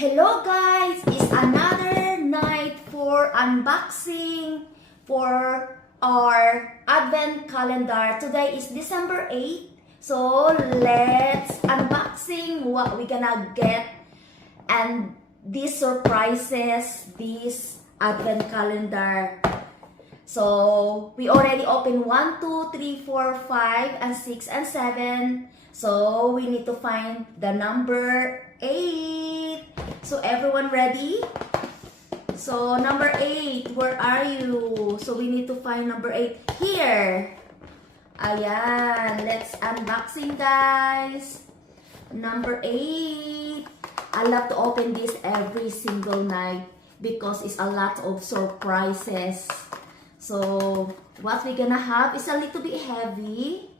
Hello guys! It's another night for unboxing for our advent calendar. Today is December 8th. So let's unboxing what we gonna get and these surprises, this advent calendar. So we already opened 1, 2, 3, 4, 5, and 6, and 7. So we need to find the number 8. So everyone ready? So number 8, where are you? So we need to find number 8 here. Ayan, let's unboxing guys. Number 8. I love to open this every single night because it's a lot of surprises. So what we're gonna have is a little bit heavy.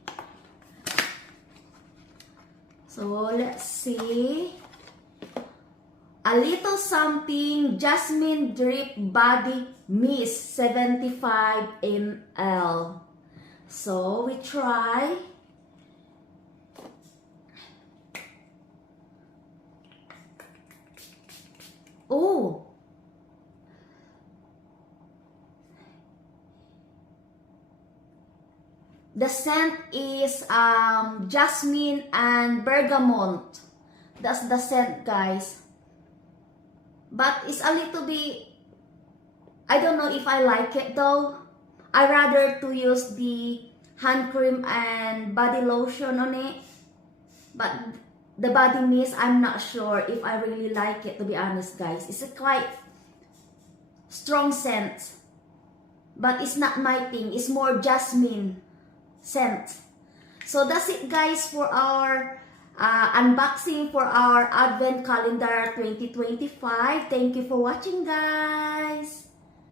So let's see. A little something Jasmine Drip Body Mist 75 ml. So we try. Oh, the scent is jasmine and bergamot. That's the scent, guys. But it's a little bit, I don't know if I like it though. I rather to use the hand cream and body lotion on it. But the body mist, I'm not sure if I really like it, to be honest, guys. It's a quite strong scent. But it's not my thing. It's more jasmine scent. So that's it guys for our unboxing for our advent calendar 2025. Thank you for watching guys.